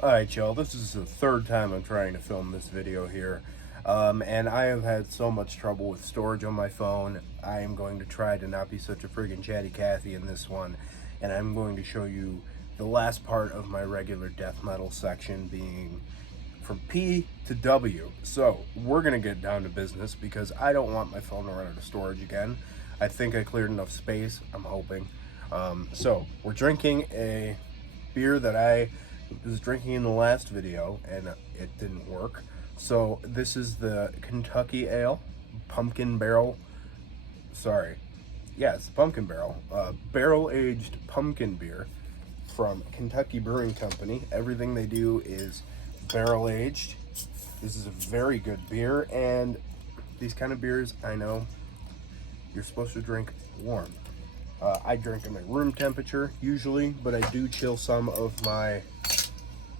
Alright, y'all, this is the third time I'm trying to film this video here. And I have had so much trouble with storage on my phone. I am going to try to not be such a friggin' chatty Cathy in this one. And I'm going to show you the last part of my regular death metal section, being from P to W. So, we're going to get down to business because I don't want my phone to run out of storage again. I think I cleared enough space, I'm hoping. So, we're drinking a beer that I was drinking in the last video and it didn't work. So this is the Kentucky Ale Pumpkin Barrel. Sorry. Yeah, it's the Pumpkin Barrel. Barrel-aged pumpkin beer from Kentucky Brewing Company. Everything they do is barrel-aged. This is a very good beer, and these kind of beers, I know, you're supposed to drink warm. I drink them at room temperature usually, but I do chill some of my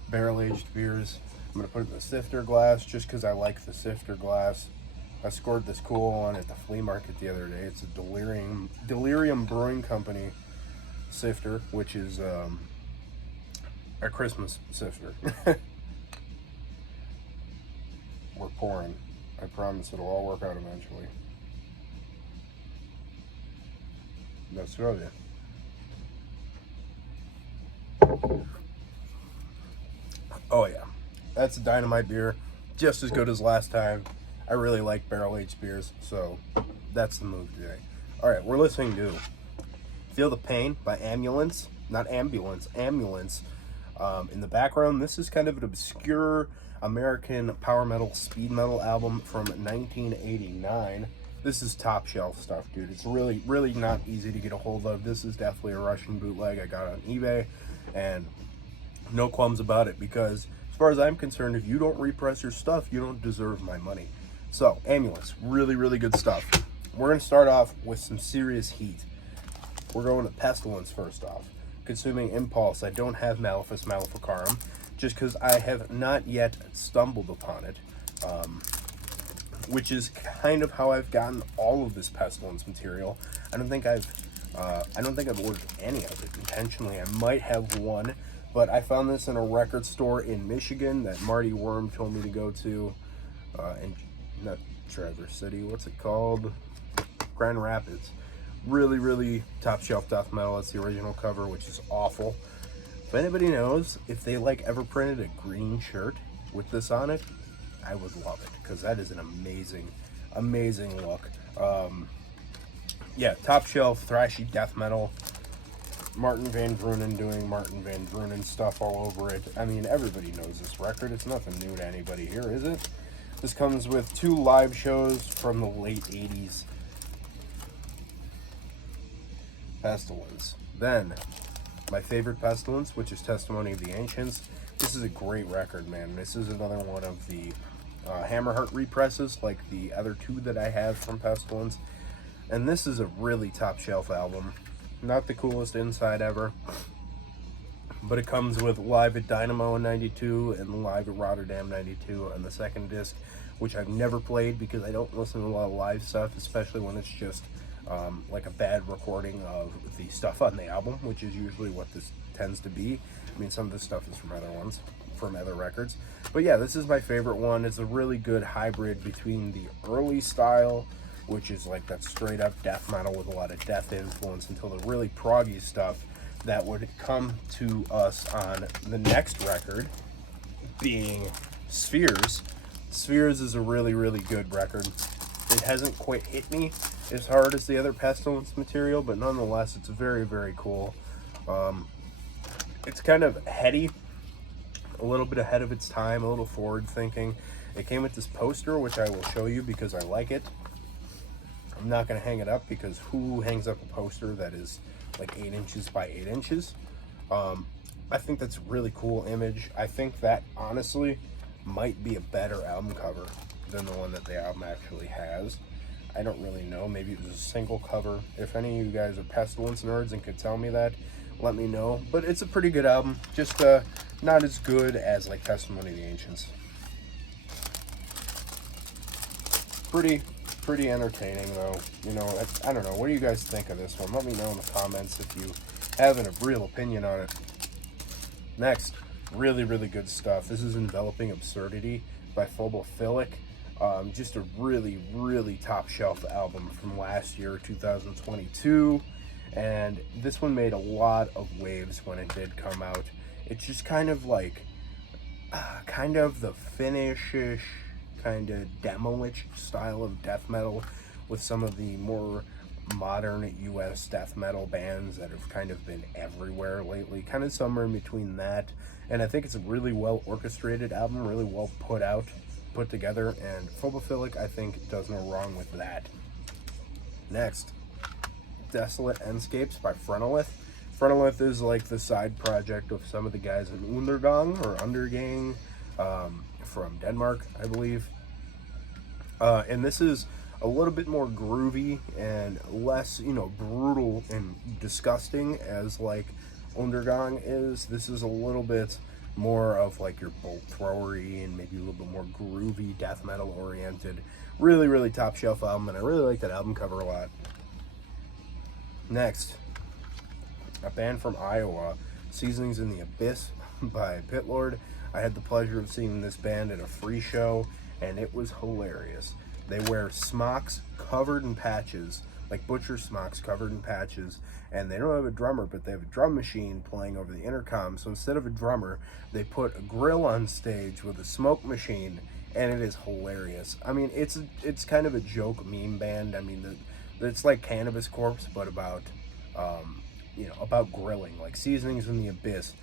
barrel-aged beers. I'm gonna put it in the sifter glass just because I like the sifter glass. I scored this cool one at the flea market the other day. It's a Delirium Brewing Company sifter, which is a Christmas sifter. We're pouring. I promise it'll all work out eventually. Let's go there. Oh yeah, that's a dynamite beer, just as good as last time. I really like barrel-aged beers, so that's the move today. All right, we're listening to Feel the Pain by Ambulance, not Ambulance, Ambulance. In the background, this is kind of an obscure American power metal, speed metal album from 1989. This is top shelf stuff, dude. It's really, really not easy to get a hold of. This is definitely a Russian bootleg I got on eBay, and no qualms about it, because as far as I'm concerned, if you don't repress your stuff, you don't deserve my money. So, Ambulance, really, really good stuff. We're going to start off with some serious heat. We're going to Pestilence first off. Consuming Impulse. I don't have Malefice Maleficarum, just because I have not yet stumbled upon it, which is kind of how I've gotten all of this Pestilence material. I don't think I've ordered any of it intentionally. I might have one, but I found this in a record store in Michigan that Marty Worm told me to go to, in not Traverse City, what's it called? Grand Rapids. Really, really top shelf death metal. It's the original cover, which is awful. If anybody knows if they ever printed a green shirt with this on it, I would love it, because that is an amazing, amazing look. Yeah, top shelf thrashy death metal. Martin Van Drunen doing Martin Van Drunen stuff all over it. I mean, everybody knows this record. It's nothing new to anybody here, is it? This comes with 2 live shows from the late 80s. Pestilence. Then, my favorite Pestilence, which is Testimony of the Ancients. This is a great record, man. This is another one of the Hammerheart represses, like the other 2 that I have from Pestilence. And this is a really top shelf album. Not the coolest inside ever, but it comes with Live at Dynamo in 92 and Live at Rotterdam 92 on the second disc, which I've never played because I don't listen to a lot of live stuff, especially when it's just like a bad recording of the stuff on the album, which is usually what this tends to be. I mean, some of this stuff is from other ones, from other records. But yeah, this is my favorite one. It's a really good hybrid between the early style, which is like that straight up death metal with a lot of death influence, until the really proggy stuff that would come to us on the next record, being Spheres. Spheres is a really, really good record. It hasn't quite hit me as hard as the other Pestilence material, but nonetheless, it's very, very cool. It's kind of heady, a little bit ahead of its time, a little forward thinking. It came with this poster, which I will show you because I like it. I'm not going to hang it up, because who hangs up a poster that is like 8 inches by 8 inches? I think that's a really cool image. I think that honestly might be a better album cover than the one that the album actually has. I don't really know. Maybe it was a single cover. If any of you guys are Pestilence nerds and could tell me that, let me know. But it's a pretty good album. Just not as good as like Testimony of the Ancients. Pretty entertaining though. You know, I don't know. What do you guys think of this one? Let me know in the comments if you have a real opinion on it. Next, Really, really good stuff. This is Enveloping Absurdity by Phobophilic. Just a really, really top shelf album from last year, 2022. And this one made a lot of waves when it did come out. It's just kind of like, kind of the Finnish-ish, kind of demo-ish style of death metal with some of the more modern US death metal bands that have kind of been everywhere lately, kind of somewhere in between that. And I think it's a really well orchestrated album, really well put together, and Phobophilic, I think, does no wrong with that. Next, Desolate Endscapes by Frontalith. Frontalith is like the side project of some of the guys in Undergang or Undergang from Denmark, I believe. And this is a little bit more groovy and less, brutal and disgusting as like Undergang is. This is a little bit more of like your bolt throwery and maybe a little bit more groovy death metal oriented. Really, really top shelf album, and I really like that album cover a lot. Next, a band from Iowa, Seasonings in the Abyss by Pitlord. I had the pleasure of seeing this band at a free show, and it was hilarious. They wear smocks covered in patches, like butcher smocks covered in patches, and they don't have a drummer, but they have a drum machine playing over the intercom. So instead of a drummer, they put a grill on stage with a smoke machine, and it is hilarious. I mean, it's kind of a joke meme band. I mean, it's like Cannabis Corpse, but about about grilling, like Seasonings in the Abyss,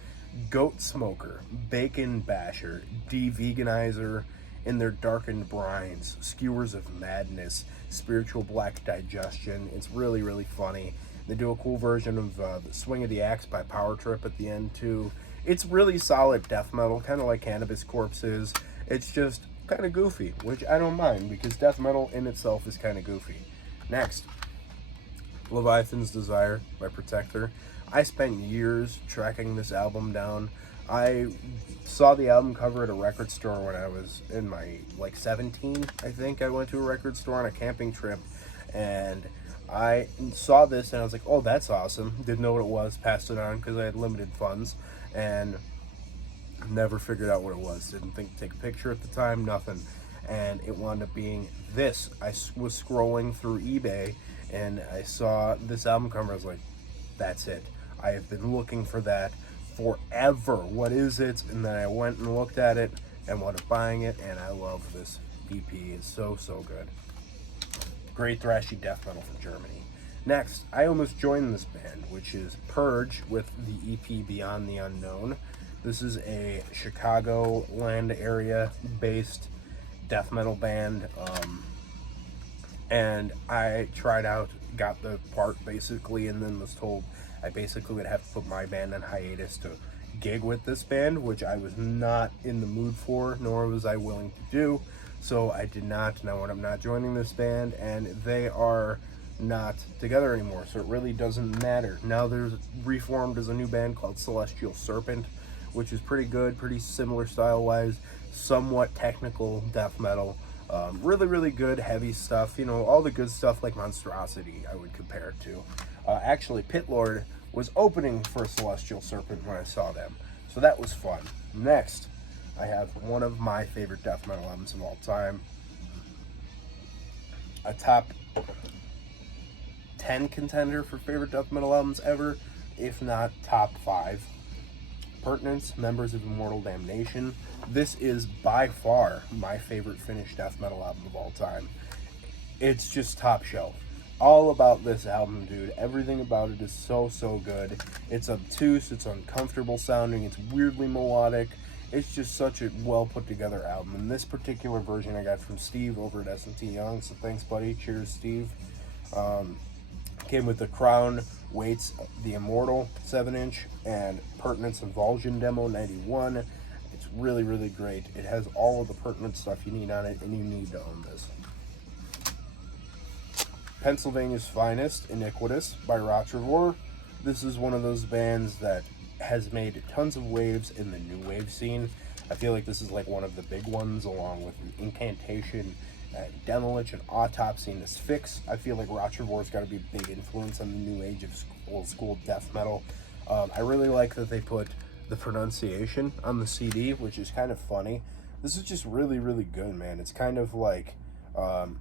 Goat Smoker, Bacon Basher, De-Veganizer, In Their Darkened Brines, Skewers of Madness, Spiritual Black Digestion. It's really, really funny. They do a cool version of the Swing of the Axe by Power Trip at the end too. It's really solid death metal, kind of like Cannabis Corpse is. It's just kind of goofy, which I don't mind because death metal in itself is kind of goofy. Next, Leviathan's Desire by Protector. I spent years tracking this album down. I saw the album cover at a record store when I was in my 17, I think. I went to a record store on a camping trip, and I saw this and I was like, oh, that's awesome. Didn't know what it was, passed it on because I had limited funds, and never figured out what it was. Didn't think to take a picture at the time, nothing. And it wound up being this. I was scrolling through eBay and I saw this album cover. I was like, that's it. I have been looking for that forever. What is it? And then I went and looked at it and wound up buying it, and I love this EP. It's so, so good. Great thrashy death metal from Germany. Next, I almost joined this band, which is Purge with the EP Beyond the Unknown. This is a Chicagoland area based death metal band, and I tried out, got the part basically, and then was told I basically would have to put my band on hiatus to gig with this band, which I was not in the mood for, nor was I willing to do. So I did not. Now I'm not joining this band, and they are not together anymore, so it really doesn't matter. Now there's reformed as a new band called Celestial Serpent, which is pretty good, pretty similar style-wise, somewhat technical death metal. Really, really good, heavy stuff. All the good stuff like Monstrosity I would compare it to. Actually, Pitlord was opening for Celestial Serpent when I saw them, so that was fun. Next, I have one of my favorite death metal albums of all time. A top 10 contender for favorite death metal albums ever, if not top 5. Pertinence, Members of Immortal Damnation. This is by far my favorite Finnish death metal album of all time. It's just top shelf. All about this album, dude. Everything about it is so, so good. It's obtuse, it's uncomfortable sounding, it's weirdly melodic. It's just such a well put together album. And this particular version I got from Steve over at S&T Young, so thanks, buddy. Cheers, Steve. Came with the Crown Waits the Immortal 7-inch and Pertinence and Vulsion Demo 91. It's really, really great. It has all of the pertinent stuff you need on it, and you need to own this. Pennsylvania's Finest, Iniquitous by Rotrevor. This is one of those bands that has made tons of waves in the new wave scene. I feel like this is like one of the big ones, along with Incantation, Demolich, and Autopsy, and Asphyx. I feel like Rotrevor's got to be a big influence on the new age of old school death metal. I really like that they put the pronunciation on the CD, which is kind of funny. This is just really, really good, man. It's kind of like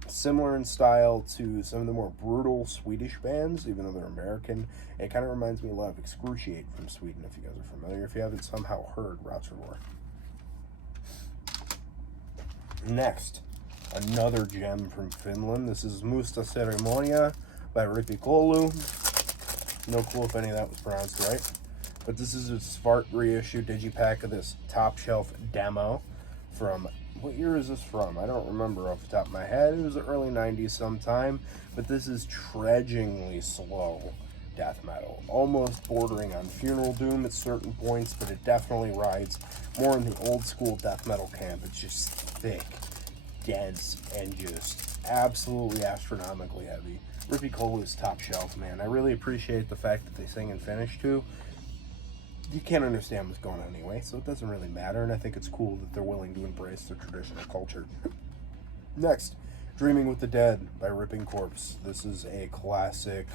similar in style to some of the more brutal Swedish bands, even though they're American. It kind of reminds me a lot of Excruciate from Sweden, if you guys are familiar, if you haven't somehow heard Rotterdam. Next, another gem from Finland. This is Musta Ceremonia by Rippikoulu. No clue if any of that was pronounced right. But this is a Svart reissue digipack of this top shelf demo from, what year is this from? I don't remember off the top of my head. It was the early 90s sometime. But this is trudgingly slow death metal. Almost bordering on Funeral Doom at certain points, but it definitely rides more in the old school death metal camp. It's just thick, dense, and just absolutely astronomically heavy. Rippikoulu's top shelf, man. I really appreciate the fact that they sing in Finnish too. You can't understand what's going on anyway, so it doesn't really matter, and I think it's cool that they're willing to embrace their traditional culture. Next, Dreaming with the Dead by Ripping Corpse. This is a classic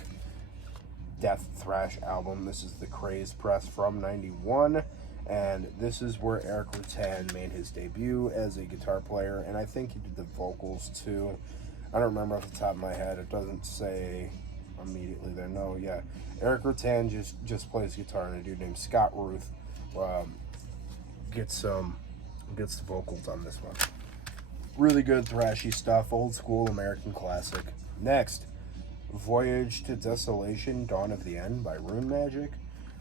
death thrash album. This is the Crazed press from '91, and this is where Erik Rutan made his debut as a guitar player, and I think he did the vocals too. I don't remember off the top of my head. It doesn't say immediately there. No, yeah. Erik Rutan just plays guitar, and a dude named Scott Ruth gets the vocals on this one. Really good thrashy stuff, old school American classic. Next, Voyage to Desolation, Dawn of the End by Rune Magic.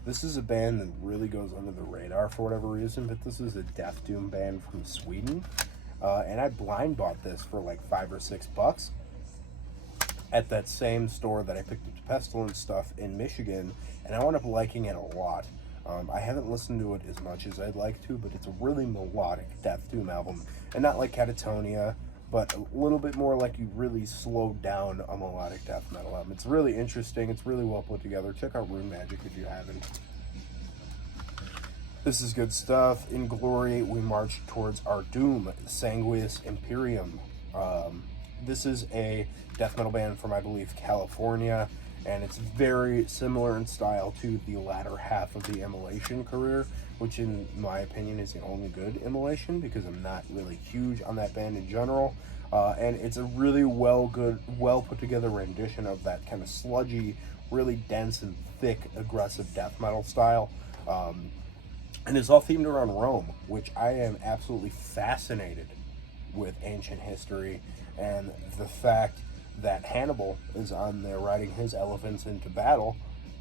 This is a band that really goes under the radar for whatever reason, but this is a death doom band from Sweden. And I blind bought this for like $5 or $6 at that same store that I picked up the Pestilence stuff in Michigan, and I wound up liking it a lot. I haven't listened to it as much as I'd like to, but it's a really melodic death doom album, and not like Catatonia, but a little bit more like you really slowed down a melodic death metal album. It's really interesting. It's really well put together. Check out Rune Magic if you haven't. This is good stuff. In Glory, we march towards our doom. Sanguis Imperium. This is a death metal band from, I believe, California, and it's very similar in style to the latter half of the Immolation career, which in my opinion is the only good Immolation, because I'm not really huge on that band in general. And it's a really well put together rendition of that kind of sludgy, really dense and thick, aggressive death metal style. And it's all themed around Rome, which I am absolutely fascinated with ancient history, and the fact that Hannibal is on there riding his elephants into battle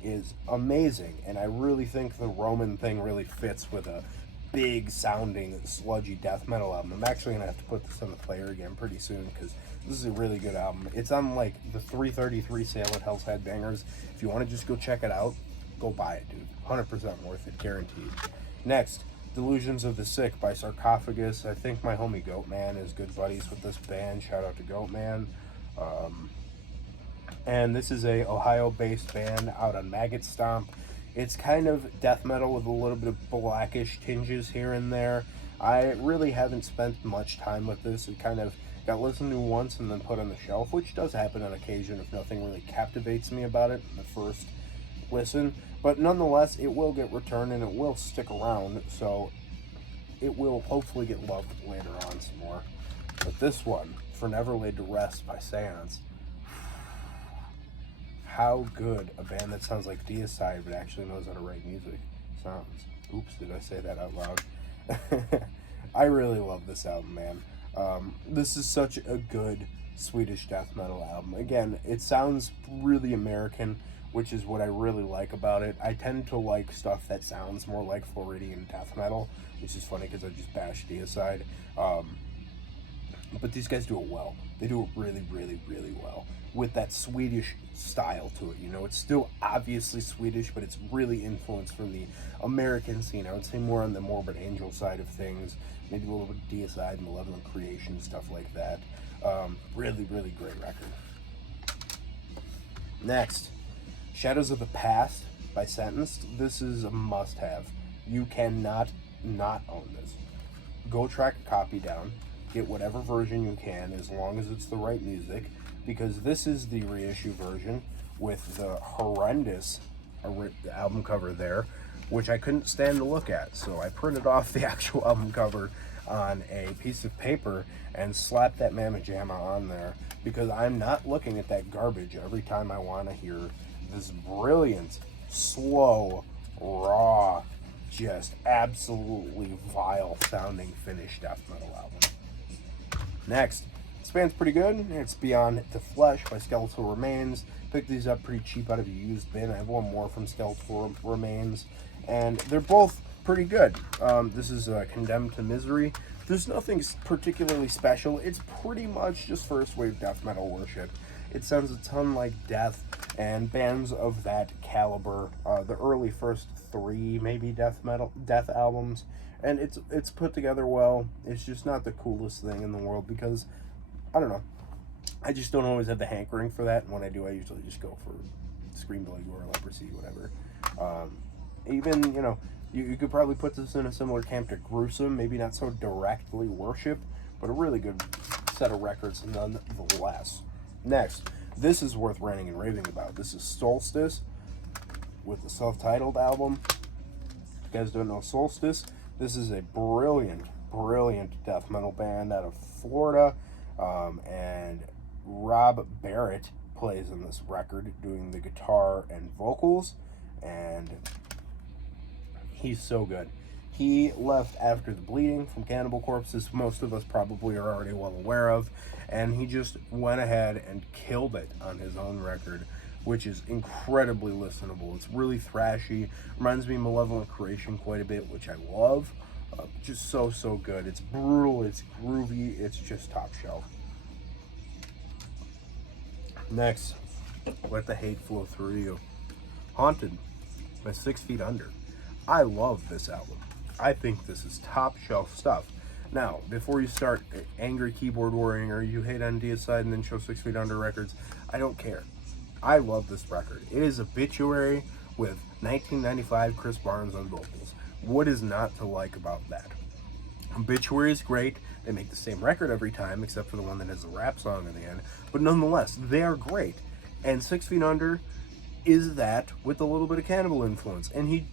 is amazing. And I really think the Roman thing really fits with a big sounding sludgy death metal album. I'm actually gonna have to put this on the player again pretty soon, because this is a really good album. It's on like the 333 sale at Hell's Headbangers. If you want to just go check it out, go buy it, dude. 100% worth it, guaranteed. Next, Delusions of the Sick by Sarcophagus. I think my homie Goatman is good buddies with this band. Shout out to Goatman. And this is a Ohio-based band out on Maggot Stomp. It's kind of death metal with a little bit of blackish tinges here and there. I really haven't spent much time with this. It kind of got listened to once and then put on the shelf, which does happen on occasion if nothing really captivates me about it in the first listen. But nonetheless, it will get returned and it will stick around, so it will hopefully get loved later on some more. But this one, For Never Laid to Rest by Seance. How good a band that sounds like Deicide but actually knows how to write music sounds. Oops, did I say that out loud? I really love this album, man. This is such a good Swedish death metal album. Again, it sounds really American, which is what I really like about it. I tend to like stuff that sounds more like Floridian death metal, which is funny because I just bashed Deicide. But these guys do it well. They do it really, really, really well with that Swedish style to it. You know, it's still obviously Swedish, but it's really influenced from the American scene. I would say more on the Morbid Angel side of things, maybe a little bit of Deicide, Malevolent Creation, stuff like that. Really, really great record. Next, Shadows of the Past by Sentenced. This is a must-have. You cannot not own this. Go track a copy down. Get whatever version you can, as long as it's the right music, because this is the reissue version with the horrendous album cover there. which I couldn't stand to look at. So I printed off the actual album cover on a piece of paper and slapped that Mamma Jamma on there, because I'm not looking at that garbage every time I want to hear this brilliant, slow, raw, just absolutely vile sounding Finnish death metal album. Next, this band's pretty good. It's Beyond the Flesh by Skeletal Remains. Picked these up pretty cheap out of a used bin. I have one more from Skeletal Remains, and they're both pretty good. This is Condemned to Misery. There's nothing particularly special. It's pretty much just first wave death metal worship. It sounds a ton like Death and bands of that caliber. The early first 3 maybe death albums, and it's put together well. It's just not the coolest thing in the world, because I don't know, I just don't always have the hankering for that, and when I do, I usually just go for Scream Bloody Gore, Leprosy, whatever. Even, you know, you could probably put this in a similar camp to Gruesome, maybe not so directly worship, but a really good set of records nonetheless. Next, this is worth ranting and raving about. This is Solstice with the self-titled album. If you guys don't know Solstice, this is a brilliant death metal band out of Florida, and Rob Barrett plays in this record doing the guitar and vocals, and he's so good. He left after the Bleeding from Cannibal Corpse, as most of us probably are already well aware of, and he just went ahead and killed it on his own record, which is incredibly listenable. It's really thrashy, reminds me of Malevolent Creation quite a bit, which I love. Just so good. It's brutal, it's groovy, it's just top shelf. Next, Let the Hate Flow Through You. Haunted by 6 Feet Under. I love this album. I think this is top shelf stuff. Now, before you start angry keyboard warring or you hate on Deicide and then show 6 Feet Under records, I don't care. I love this record. It is Obituary with 1995 Chris Barnes on vocals. What is not to like about that? Obituary is great. They make the same record every time, except for the one that has the rap song at the end. But nonetheless, they are great. And 6 Feet Under is that with a little bit of Cannibal influence. And he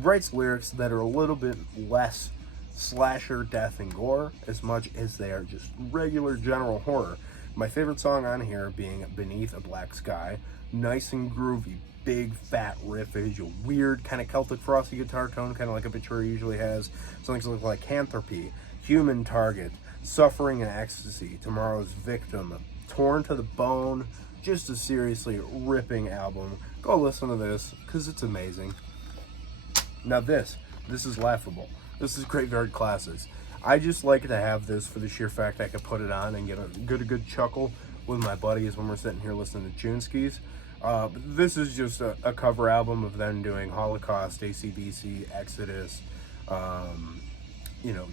writes lyrics that are a little bit less slasher, death, and gore, as much as they are just regular general horror. My favorite song on here being Beneath a Black Sky. Nice and groovy, big fat riffage, a weird kind of Celtic frosty guitar tone, kind of like Obituary usually has. Something like Lycanthropy, Human Target, Suffering and Ecstasy, Tomorrow's Victim, Torn to the Bone. Just a seriously ripping album. Go listen to this, because it's amazing. Now this is laughable. This is Graveyard Classics. I just like to have this for the sheer fact I could put it on and get a good chuckle with my buddies when we're sitting here listening to Junskis. This is just a cover album of them doing Holocaust, AC/DC, Exodus,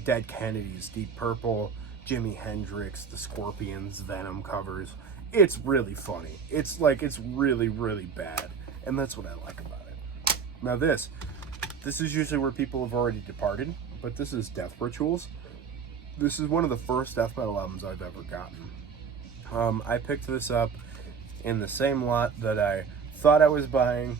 Dead Kennedys, Deep Purple, Jimi Hendrix, the Scorpions, Venom covers. It's really funny. It's really bad, and that's what I like about it. Now this is usually where people have already departed, but this is Death Rituals. This is one of the first death metal albums I've ever gotten. I picked this up in the same lot that I thought I was buying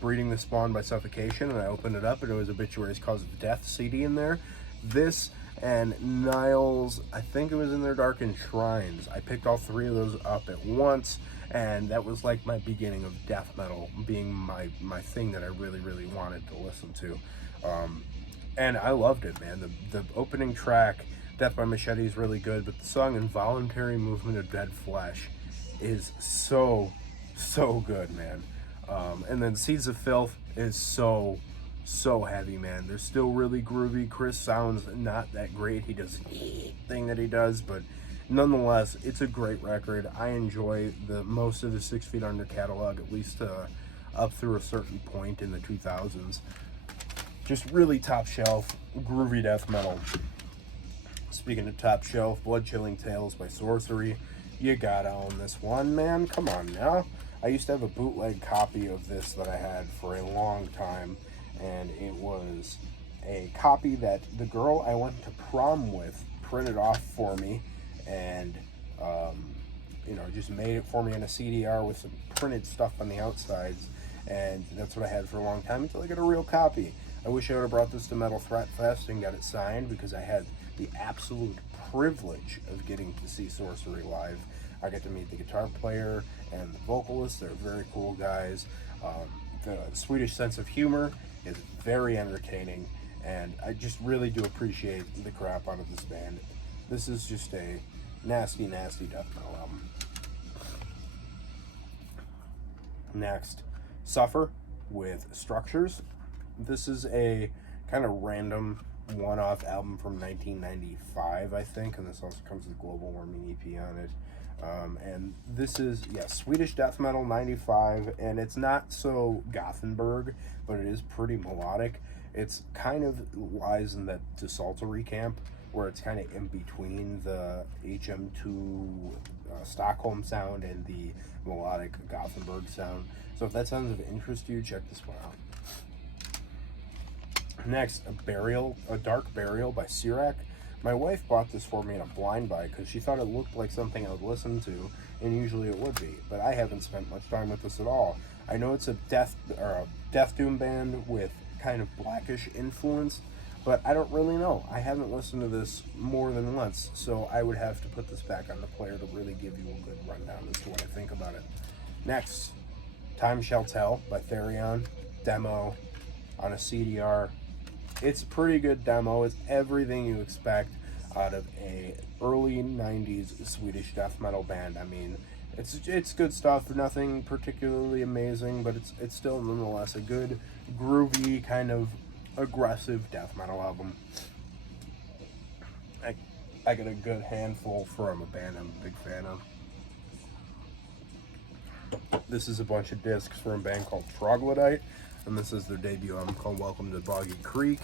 Breeding the Spawn by Suffocation, and I opened it up and it was Obituary's Cause of Death CD in there. This and Niles, I think it was in their Darkened Shrines. I picked all 3 of those up at once, and that was like my beginning of death metal being my thing that I really wanted to listen to. And I loved it, man. The opening track, Death by Machete, is really good, but the song Involuntary Movement of Dead Flesh is so good, man. And then Seeds of Filth is so heavy, man. They're still really groovy. Chris sounds not that great. He does the thing that he does, but nonetheless, it's a great record. I enjoy most of the 6 Feet Under catalog, at least up through a certain point in the 2000s. Just really top shelf, groovy death metal. Speaking of top shelf, Blood Chilling Tales by Sorcery. You gotta own this one, man. Come on now. I used to have a bootleg copy of this that I had for a long time, and it was a copy that the girl I went to prom with printed off for me, and just made it for me in a CDR with some printed stuff on the outsides. and that's what I had for a long time until I got a real copy. I wish I would have brought this to Metal Threat Fest and got it signed, because I had the absolute privilege of getting to see Sorcery live. I got to meet the guitar player and the vocalist. They're very cool guys. The Swedish sense of humor is very entertaining, and I just really do appreciate the crap out of this band. This is just a nasty, nasty death metal album. Next, Suffer with Structures. This is a kind of random one-off album from 1995, I think, and this also comes with Global Warming EP on it. And this is, Swedish death metal 95, and it's not so Gothenburg, but it is pretty melodic. It's kind of lies in that desultory camp, where it's kind of in between the HM2 Stockholm sound and the melodic Gothenburg sound. So if that sounds of interest to you, check this one out. Next, A Dark Burial by Sirac. My wife bought this for me in a blind buy because she thought it looked like something I would listen to, and usually it would be, but I haven't spent much time with this at all. I know it's a death doom band with kind of blackish influence, but I don't really know. I haven't listened to this more than once, so I would have to put this back on the player to really give you a good rundown as to what I think about it. Next, Time Shall Tell by Therion, demo on a CDR. It's a pretty good demo. It's everything you expect out of a early 90s Swedish death metal band. I mean, it's good stuff, nothing particularly amazing, but it's still nonetheless a good, groovy, kind of aggressive death metal album. I got a good handful from a band I'm a big fan of. This is a bunch of discs from a band called Troglodyte, and this is their debut album called Welcome to Boggy Creek.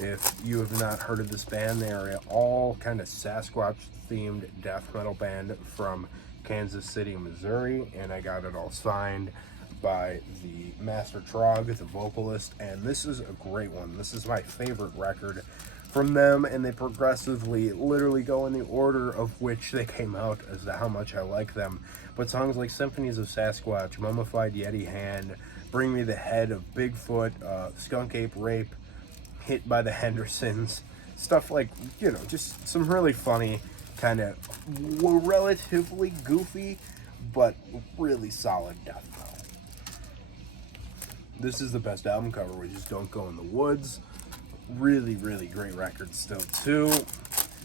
If you have not heard of this band, they are all kind of Sasquatch-themed death metal band from Kansas City, Missouri, and I got it all signed by the Master Trog, the vocalist, and this is a great one. This is my favorite record from them, and they progressively literally go in the order of which they came out as to how much I like them. But songs like Symphonies of Sasquatch, Mummified Yeti Hand, Bring Me the Head of Bigfoot, Skunk Ape Rape, Hit by the Hendersons, stuff like, just some really funny, kind of relatively goofy, but really solid death metal. This is the best album cover, which is Don't Go in the Woods. Really, really great record still, too.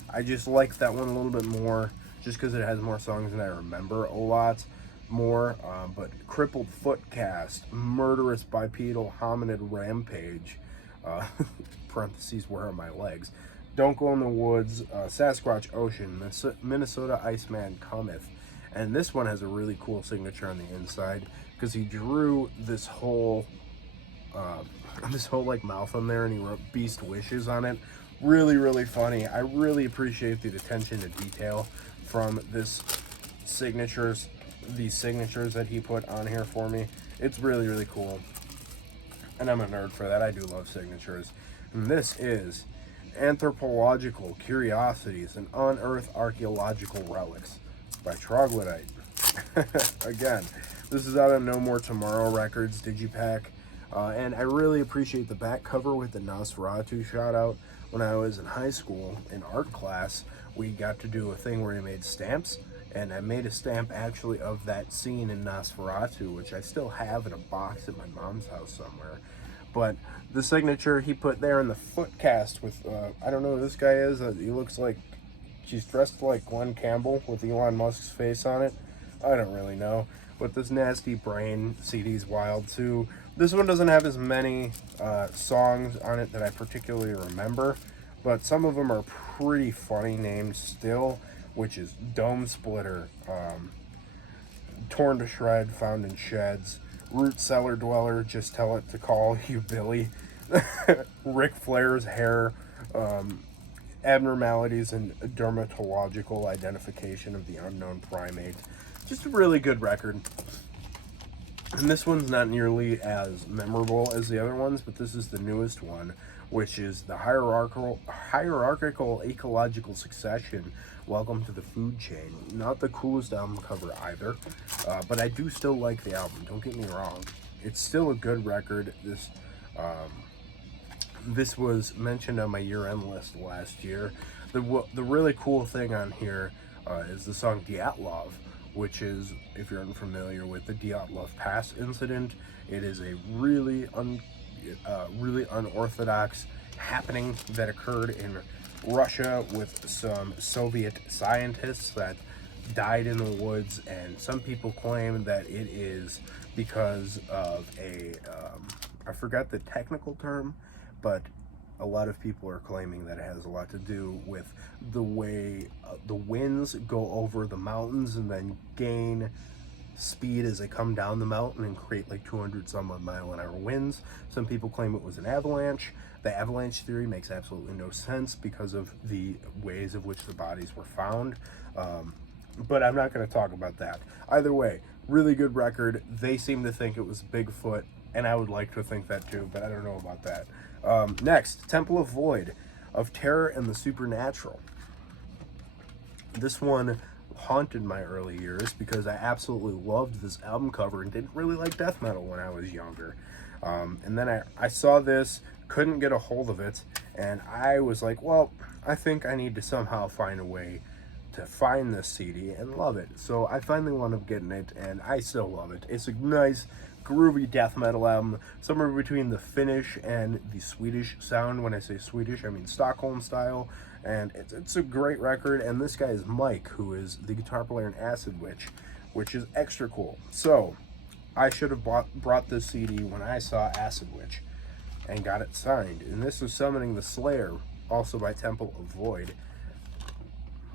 I just like that one a little bit more, just because it has more songs than I remember a lot more. But Crippled Footcast, Murderous Bipedal Hominid Rampage, parentheses, where are my legs? Don't Go in the Woods, Sasquatch Ocean, Minnesota Iceman Cometh. And this one has a really cool signature on the inside, because he drew this whole like mouth on there, and he wrote Beast Wishes on it. Really, really funny. I really appreciate the attention to detail from these signatures that he put on here for me. It's really, really cool, and I'm a nerd for that. I do love signatures. And this is Anthropological Curiosities and Unearthed Archaeological Relics by Troglodyte. Again, this is out on No More Tomorrow Records Digipack, and I really appreciate the back cover with the Nosferatu shout out. When I was in high school in art class, we got to do a thing where we made stamps, and I made a stamp actually of that scene in Nosferatu, which I still have in a box at my mom's house somewhere. But the signature he put there in the footcast with, I don't know who this guy is. He looks like she's dressed like Glenn Campbell with Elon Musk's face on it. I don't really know. But this Nasty Brain CD's wild too. This one doesn't have as many songs on it that I particularly remember, but some of them are pretty funny names still, which is Dome Splitter, Torn to Shred, Found in Sheds, Root Cellar Dweller, Just Tell It to Call You Billy, Ric Flair's Hair, Abnormalities and Dermatological Identification of the Unknown Primate. Just a really good record. And this one's not nearly as memorable as the other ones, but this is the newest one, which is the hierarchical ecological succession. Welcome to the Food Chain. Not the coolest album cover either, but I do still like the album. Don't get me wrong. it's still a good record. This was mentioned on my year-end list last year. The really cool thing on here is the song Dyatlov, which is, if you're unfamiliar with the Dyatlov Pass incident, it is a really unorthodox happening that occurred in Russia with some Soviet scientists that died in the woods, and some people claim that it is because of I forgot the technical term, but a lot of people are claiming that it has a lot to do with the way the winds go over the mountains and then gain speed as they come down the mountain and create like 200 some odd mile-an-hour winds. Some people claim it was an avalanche. The avalanche theory makes absolutely no sense because of the ways of which the bodies were found. But I'm not going to talk about that. Either way, really good record. They seem to think it was Bigfoot, and I would like to think that too, but I don't know about that. Next, Temple of Void, of Terror and the Supernatural. This one haunted my early years because I absolutely loved this album cover and didn't really like death metal when I was younger. And then I saw this, couldn't get a hold of it, and I was like, well, I think I need to somehow find a way to find this CD and love it. So I finally wound up getting it, and I still love it. It's a nice, groovy death metal album, somewhere between the Finnish and the Swedish sound. When I say Swedish, I mean Stockholm style. And it's a great record, and this guy is Mike, who is the guitar player in Acid Witch, which is extra cool. So I should have brought this CD when I saw Acid Witch and got it signed. And this is Summoning the Slayer, also by Temple of Void.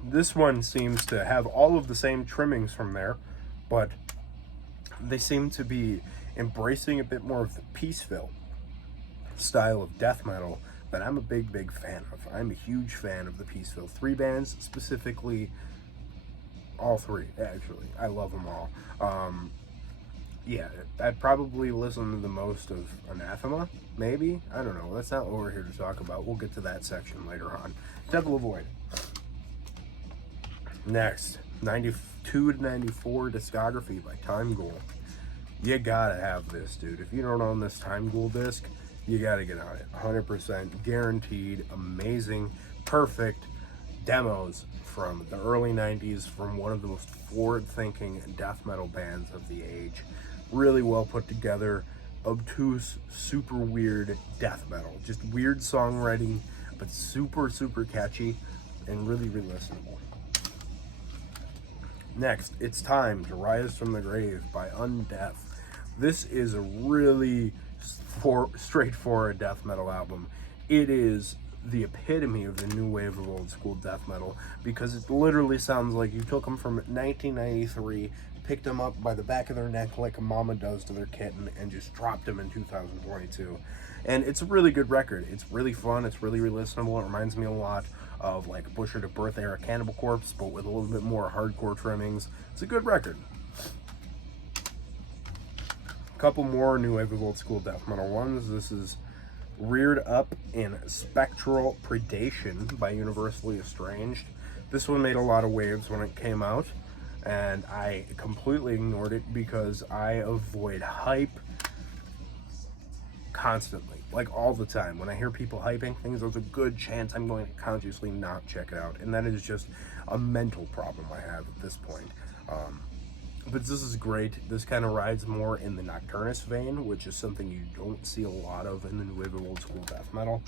This one seems to have all of the same trimmings from there, but they seem to be embracing a bit more of the Peaceville style of death metal that I'm a big fan of. I'm a huge fan of the Peaceville 3 bands, specifically all 3, actually. I love them all. Yeah, I'd probably listen to the most of Anathema, maybe? I don't know. That's not what we're here to talk about. We'll get to that section later on. Temple of Void. Next, 92 to 94 discography by Time Ghoul. You gotta have this, dude. If you don't own this Time Ghoul disc, you gotta get on it. 100% guaranteed, amazing, perfect demos from the early 90s from one of the most forward-thinking death metal bands of the age. Really well put together, obtuse, super weird death metal. Just weird songwriting, but super catchy and really listenable. Next, It's Time to Rise from the Grave by Undeath. This is a really straightforward death metal album. It is the epitome of the new wave of old school death metal because it literally sounds like you took them from 1993, picked them up by the back of their neck like a mama does to their kitten, and just dropped them in 2022. And it's a really good record. It's really fun. It's really listenable. It reminds me a lot of like Butcher to Birth era Cannibal Corpse, but with a little bit more hardcore trimmings. It's a good record. A couple more new wave of old school death metal ones. This is Reared Up in Spectral Predation by Universally Estranged. This one made a lot of waves when it came out, and I completely ignored it because I avoid hype constantly, like all the time. When I hear people hyping things, there's a good chance I'm going to consciously not check it out, and that is just a mental problem I have at this point. But this is great. This kind of rides more in the Nocturnus vein, which is something you don't see a lot of in the new wave of old school death metal.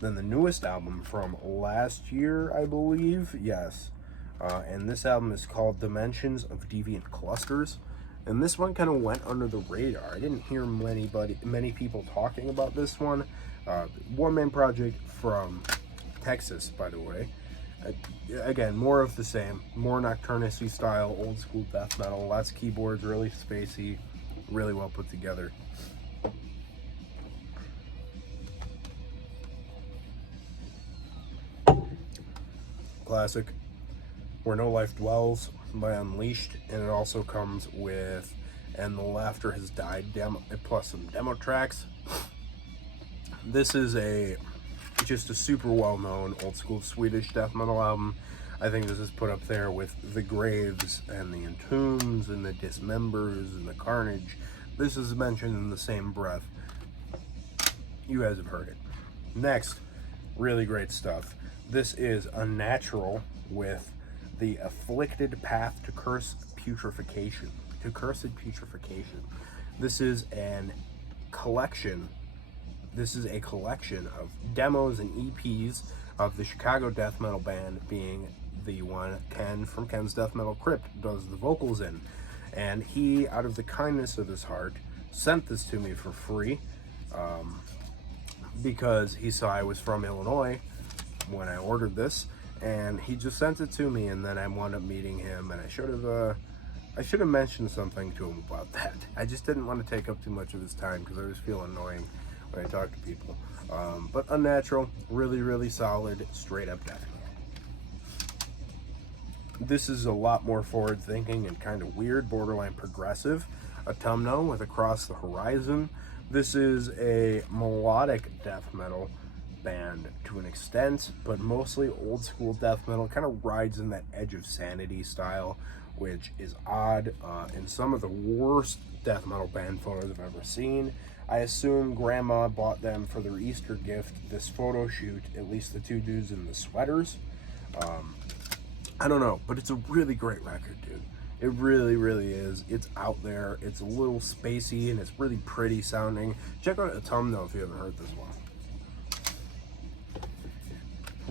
Then the newest album from last year, I believe, yes. And this album is called Dimensions of Deviant Clusters. And this one kind of went under the radar. I didn't hear many people talking about this one. One-man project from Texas, by the way. Again, more of the same. More Nocturnus-y style, old school death metal. Lots of keyboards, really spacey, really well put together. Classic. Where No Life Dwells by Unleashed, and it also comes with And the Laughter Has Died demo, plus some demo tracks. This is just a super well-known old school Swedish death metal album. I think this is put up there with the Graves and the Entombs and the Dismembers and the Carnage. this is mentioned in the same breath. You guys have heard it. Next, really great stuff. This is Unnatural with the Afflicted Path to Cursed Putrefaction. This is an collection. This is a collection of demos and EPs of the Chicago death metal band, being the one Ken from Ken's Death Metal Crypt does the vocals in. And he, out of the kindness of his heart, sent this to me for free because he saw I was from Illinois when I ordered this, and he just sent it to me. And then I wound up meeting him, and I should have mentioned something to him about that. I just didn't want to take up too much of his time because I always feel annoying when I talk to people. But Unnatural, really, really solid, straight up death metal. This is a lot more forward thinking and kind of weird, borderline progressive. Autumno with Across the Horizon. This is a melodic death metal band to an extent, but mostly old school death metal. Kind of rides in that Edge of Sanity style, which is odd. In some of the worst death metal band photos I've ever seen. I assume grandma bought them for their Easter gift, this photo shoot, at least the two dudes in the sweaters. I don't know, but it's a really great record, dude. It really, really is. It's out there. It's a little spacey, and it's really pretty sounding. Check out Autumno if you haven't heard this one.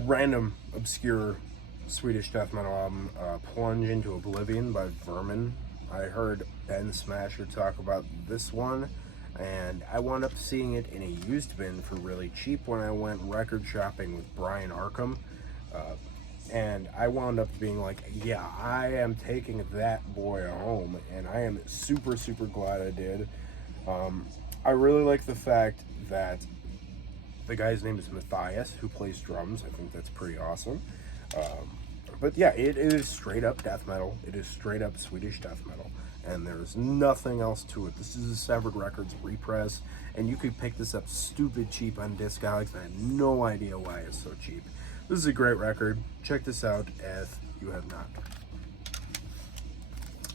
Random, obscure Swedish death metal album, Plunge into Oblivion by Vermin. I heard Ben Smasher talk about this one, and I wound up seeing it in a used bin for really cheap when I went record shopping with Brian Arkham. And I wound up being like, yeah, I am taking that boy home, and I am super, super glad I did. I really like the fact that the guy's name is Matthias, who plays drums. I think that's pretty awesome. But yeah, it is straight up death metal. It is straight up Swedish death metal, and there's nothing else to it. This is a Severed Records repress, and you could pick this up stupid cheap on Discogs. I have no idea why it's so cheap. This is a great record. Check this out if you have not.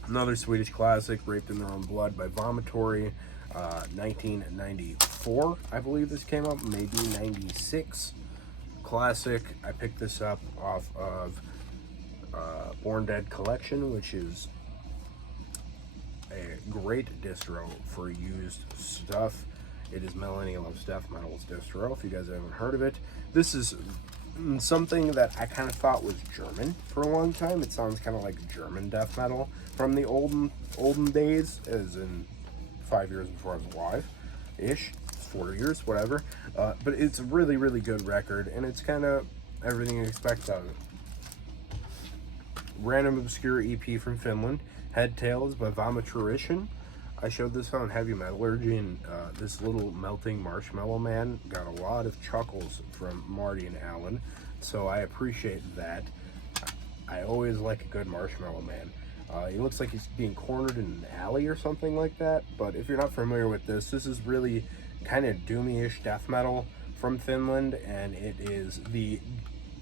Another Swedish classic, Raped in Their Own Blood by Vomitory. 1994, I believe this came up, maybe 96. Classic. I picked this up off of Born Dead Collection, which is a great distro for used stuff. It is Melanie Loves Death Metal's distro, if you guys haven't heard of it. This is something that I kind of thought was German for a long time. It sounds kind of like German death metal from the olden days, as in 5 years before I was alive-ish, 4 years, whatever. But it's a really, really good record, and it's kind of everything you expect out of it. Random obscure EP from Finland, Head Tales by Vomitoration. I showed this on Heavy Metallurgy, and this little melting marshmallow man got a lot of chuckles from Marty and Alan, so I appreciate that. I always like a good marshmallow man. He looks like he's being cornered in an alley or something like that, but if you're not familiar with this is really kind of doomy-ish death metal from Finland, and it is the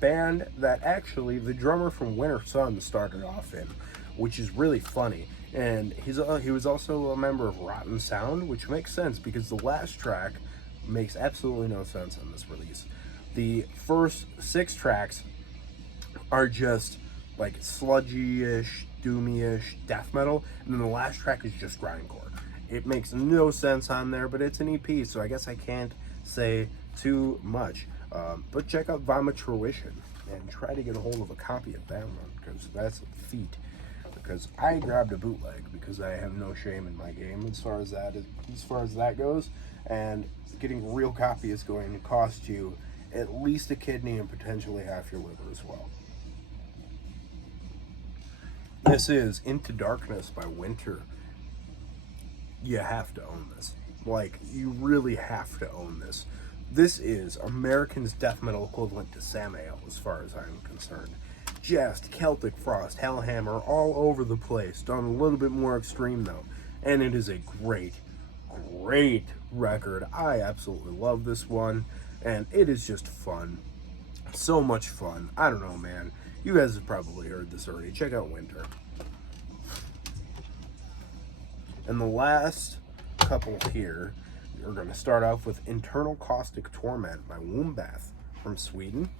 band that actually the drummer from Winter Sun started off in, which is really funny. And he was also a member of Rotten Sound, which makes sense because the last track makes absolutely no sense on this release. The first 6 tracks are just like sludgy-ish, doomy-ish death metal, and then the last track is just grindcore. It makes no sense on there, but it's an EP, so I guess I can't say too much. But check out Vomitoration and try to get a hold of a copy of that one, because that's a feat. Because I grabbed a bootleg because I have no shame in my game as far as that goes, and getting a real copy is going to cost you at least a kidney and potentially half your liver as well. This is Into Darkness by Winter. You have to own this. Like, you really have to own this. This is American's death metal equivalent to Samael, as far as I'm concerned. Just Celtic Frost, Hellhammer, all over the place. Done a little bit more extreme, though. And it is a great, great record. I absolutely love this one. And it is just fun. So much fun. I don't know, man. You guys have probably heard this already. Check out Winter. And the last couple here. We're going to start off with Internal Caustic Torment by Wombath from Sweden.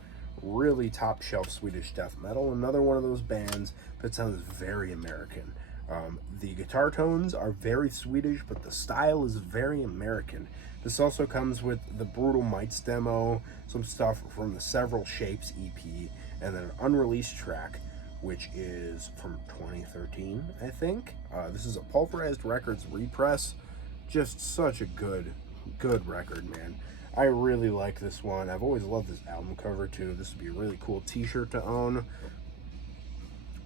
Really top shelf Swedish death metal. Another one of those bands that sounds very American. The guitar tones are very Swedish, but the style is very American. This also comes with the Brutal Mites demo, some stuff from the Several Shapes EP, and then an unreleased track, which is from 2013, I think. This is a Pulverized Records repress. Just such a good record, man. I really like this one. I've always loved this album cover too. This would be a really cool t-shirt to own.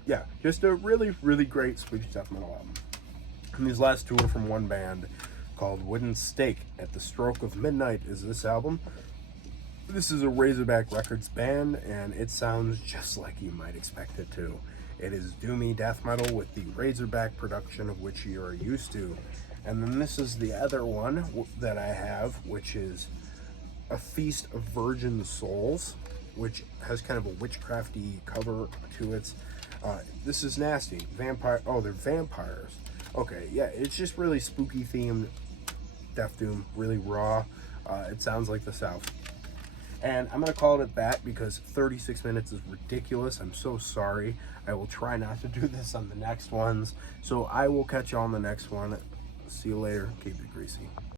Yeah, just a really, really great Swedish death metal album. And these last two are from one band called Wooden Stake. At the Stroke of Midnight is this album. This is a Razorback Records band, and it sounds just like you might expect it to. It is doomy death metal with the Razorback production of which you are used to. And then this is the other one that I have, which is A Feast of Virgin Souls, which has kind of a witchcrafty cover to it. This is nasty. Vampire. Oh, they're vampires. Okay, yeah, it's just really spooky themed death doom, really raw. It sounds like the South. And I'm going to call it at that because 36 minutes is ridiculous. I'm so sorry. I will try not to do this on the next ones. So I will catch you on the next one. See you later. Keep it greasy.